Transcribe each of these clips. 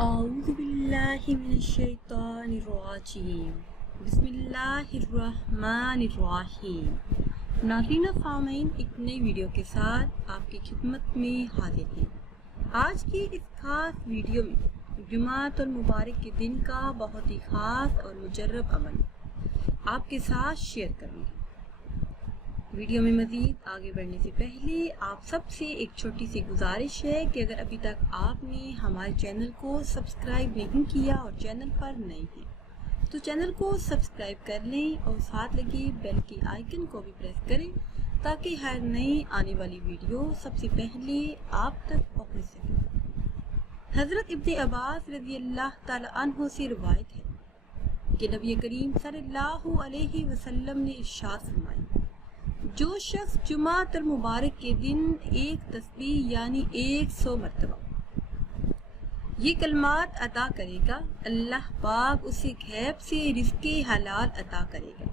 اعوذ باللہ من الشیطان الرجیم بسم اللہ الرحمن الرحیم۔ ناظرین سامعین، ایک نئی ویڈیو کے ساتھ آپ کی خدمت میں حاضر ہیں۔ آج کی اس خاص ویڈیو میں جمعۃ المبارک کے دن کا بہت ہی خاص اور مجرب عمل آپ کے ساتھ شیئر کروں گی۔ ویڈیو میں مزید آگے بڑھنے سے پہلے آپ سب سے ایک چھوٹی سی گزارش ہے کہ اگر ابھی تک آپ نے ہمارے چینل کو سبسکرائب نہیں کیا اور چینل پر نئے ہیں تو چینل کو سبسکرائب کر لیں اور ساتھ لگے بیل کی آئیکن کو بھی پریس کریں تاکہ ہر نئی آنے والی ویڈیو سب سے پہلے آپ تک پہنچ سکے۔ حضرت ابن عباس رضی اللہ تعالی عنہ سے روایت ہے کہ نبی کریم صلی اللہ علیہ وسلم نے ارشاد فرمایا، جو شخص جمعۃ المبارک کے دن ایک تسبیح یعنی 100 مرتبہ یہ کلمات ادا کرے گا، اللہ پاک اسے غیب سے رزق حلال عطا کرے گا،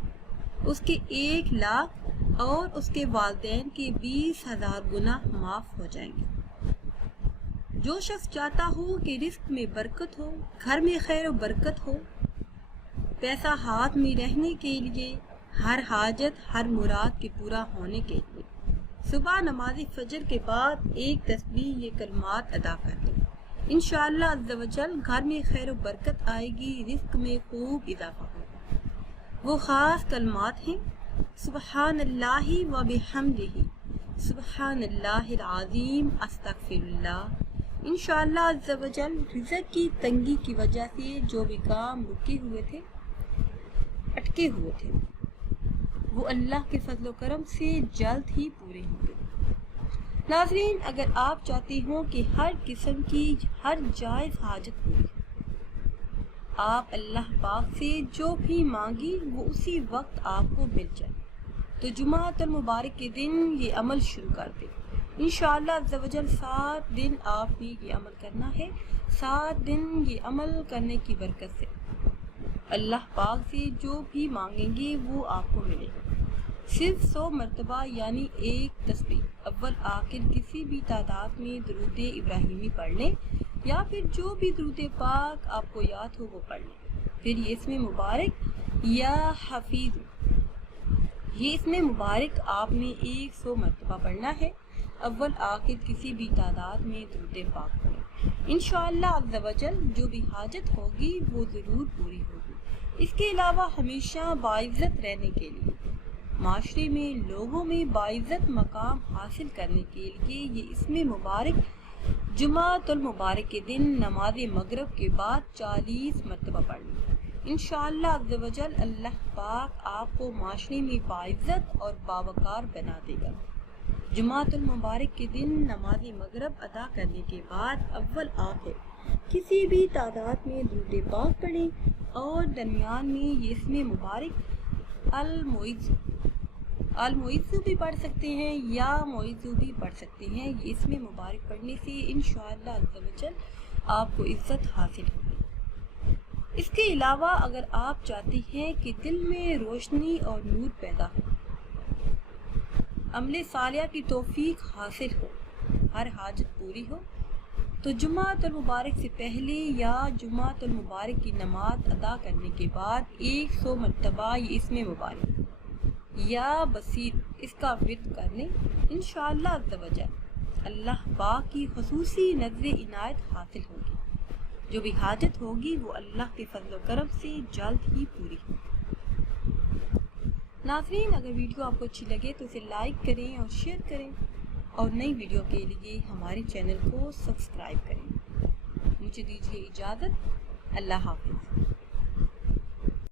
اس کے 1 لاکھ اور اس کے والدین کے 20,000 گناہ معاف ہو جائیں گے۔ جو شخص چاہتا ہو کہ رزق میں برکت ہو، گھر میں خیر و برکت ہو، پیسہ ہاتھ میں رہنے کے لیے، ہر حاجت ہر مراد کے پورا ہونے کے لیے صبح نماز فجر کے بعد ایک تسبیح یہ کلمات ادا کر لیں، انشاءاللہ عز و جل گھر میں خیر و برکت آئے گی، رزق میں خوب اضافہ ہوگا۔ وہ خاص کلمات ہیں: سبحان اللہ و بحمدہ، سبحان اللہ العظیم، استغفر اللہ۔ انشاءاللہ عز و جل رزق کی تنگی کی وجہ سے جو بھی کام رکے ہوئے تھے، اٹکے ہوئے تھے، وہ اللہ کے فضل و کرم سے جلد ہی پورے ہوں گے۔ ناظرین، اگر آپ چاہتے ہوں کہ ہر قسم کی ہر جائز حاجت پوری ہو، آپ اللہ پاک سے جو بھی مانگی وہ اسی وقت آپ کو مل جائے، تو جمعۃ المبارک کے دن یہ عمل شروع کر دیں۔ انشاءاللہ عز و جل 7 دن آپ نے یہ عمل کرنا ہے۔ 7 دن یہ عمل کرنے کی برکت سے اللہ پاک سے جو بھی مانگیں گے وہ آپ کو ملے گا۔ صرف 100 مرتبہ یعنی ایک تسبیح اول آخر کسی بھی تعداد میں درود ابراہیمی پڑھ لیں، یا پھر جو بھی درود پاک آپ کو یاد ہو وہ پڑھ لیں۔ پھر یہ اسم مبارک یا حفیظ، یہ اسم مبارک آپ نے 100 مرتبہ پڑھنا ہے، اول آخر کسی بھی تعداد میں درود پاک پڑھیں۔ انشاءاللہ عز و جل جو بھی حاجت ہوگی وہ ضرور پوری ہوگی۔ اس کے علاوہ ہمیشہ باعزت رہنے کے لیے، معاشرے میں لوگوں میں باعزت مقام حاصل کرنے کے لیے یہ اسم مبارک جمعۃ المبارک کے دن نماز مغرب کے بعد 40 مرتبہ پڑھیں۔ انشاءاللہ عز و جل اللہ پاک آپ کو معاشرے میں باعزت اور باوقار بنا دے گا۔ جمعۃ المبارک کے دن نماز مغرب ادا کرنے کے بعد اول آخر کسی بھی تعداد میں درود پاک پڑھیں اور درمیان میں یہ اسم مبارک المعز بھی پڑھ سکتے ہیں یا معز بھی پڑھ سکتے ہیں۔ یہ اسم مبارک پڑھنے سے انشاءاللہ عز و جل آپ کو عزت حاصل ہوگی۔ اس کے علاوہ اگر آپ چاہتے ہیں کہ دل میں روشنی اور نور پیدا ہو، عمل صالحہ کی توفیق حاصل ہو، ہر حاجت پوری ہو، تو جمعۃ المبارک سے پہلے یا جمعۃ المبارک کی نماز ادا کرنے کے بعد 100 مرتبہ یہ اسم مبارک یا بصیر اس کا ورد کر لیں، انشاءاللہ عز و جل اللہ پاک کی خصوصی نظر عنایت حاصل ہوگی۔ جو بھی حاجت ہوگی وہ اللہ کے فضل و کرم سے جلد ہی پوری ہوگی۔ ناظرین، اگر ویڈیو آپ کو اچھی لگے تو اسے لائک کریں اور شیئر کریں، اور نئی ویڈیو کے لیے ہمارے چینل کو سبسکرائب کریں۔ مجھے دیجیے اجازت، اللہ حافظ۔